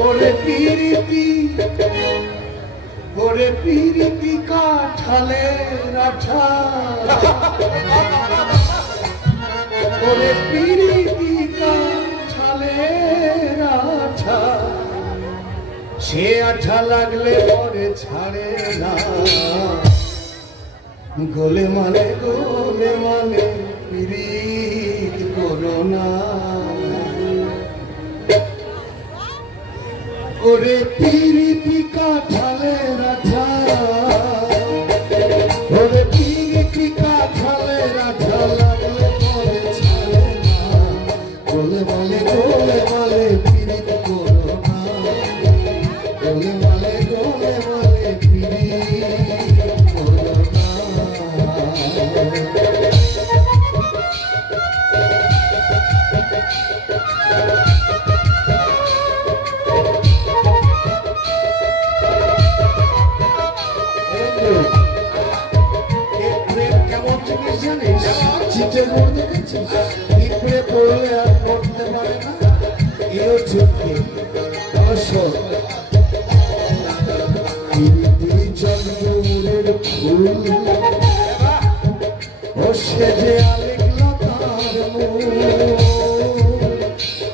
ওরে পিরিতি ওরে পিরিতি কাঠালের আঠা ওরে পিরিতি কাঠালের আঠা সে আঠা লাগলে পরে ছাড়ে না গোলে মানে পিরিত করো না ওরে পিরিতি কাঠালের আঠা ওরে পিরিতি কাঠালের আঠা লাগলে পরে ছাড়ে না গোলে মানে পিরিত করো না গোলে মানে পিরিত করো না চিঠে করে দেখেছিস পিঁপড়ে পড়লে আর পড়তে পারে না এও ঠিক চন্দ্রের ফুল ও সে যে আলেক লতার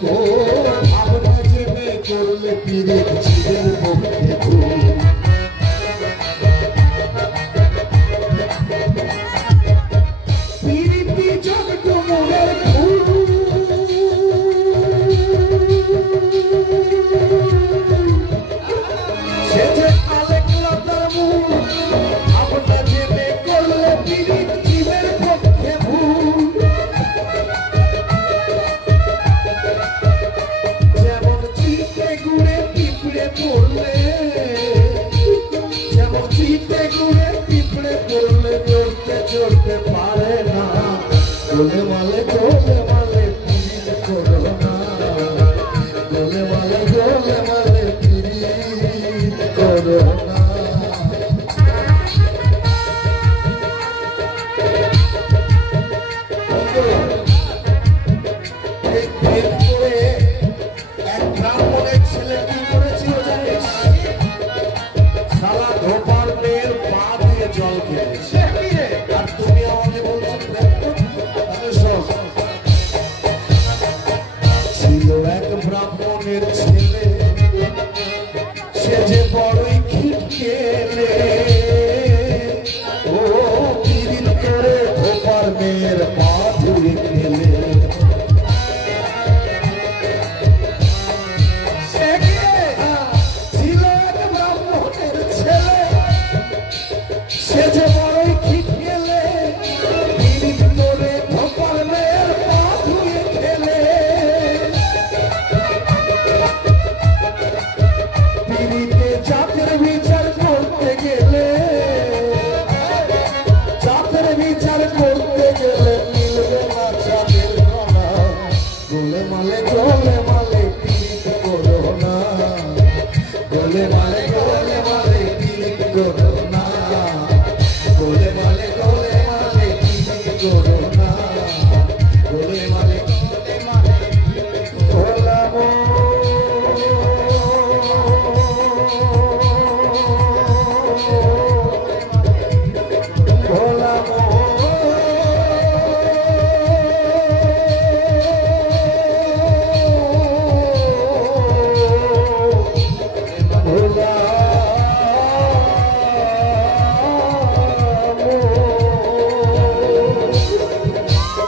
ও ভাবনা জেনে করলে পিরিত ছিলেন পক্ষে ফুল চলতে পারে না গোলে মালে পিরিত করো না গোলে মালে পিরিত করো না এক ব্রাহ্মণের ছেলে কি করেছিল জানিস সালা ধোপার মেয়ের পা দিয়ে জল খেয়েছে আর তুমি আমাকে বলছো ছিল এক ব্রাহ্মণের ছেলে সে যে বড়ই খিটকেলে ও পিরিত করে ধোপার মেয়ের পা ধুয়ে খেলে ছিল এক ব্রাহ্মণের ছেলে সে যে বড়ই খিটকেলে পিরিত করে ধোপার মেয়ের পা ধুয়ে খেলে পিরিতে জাতের বিচার করতে গেলে মিলবে না চাঁদের কণা গোলে মালে পিরিত করো না গোলে মালে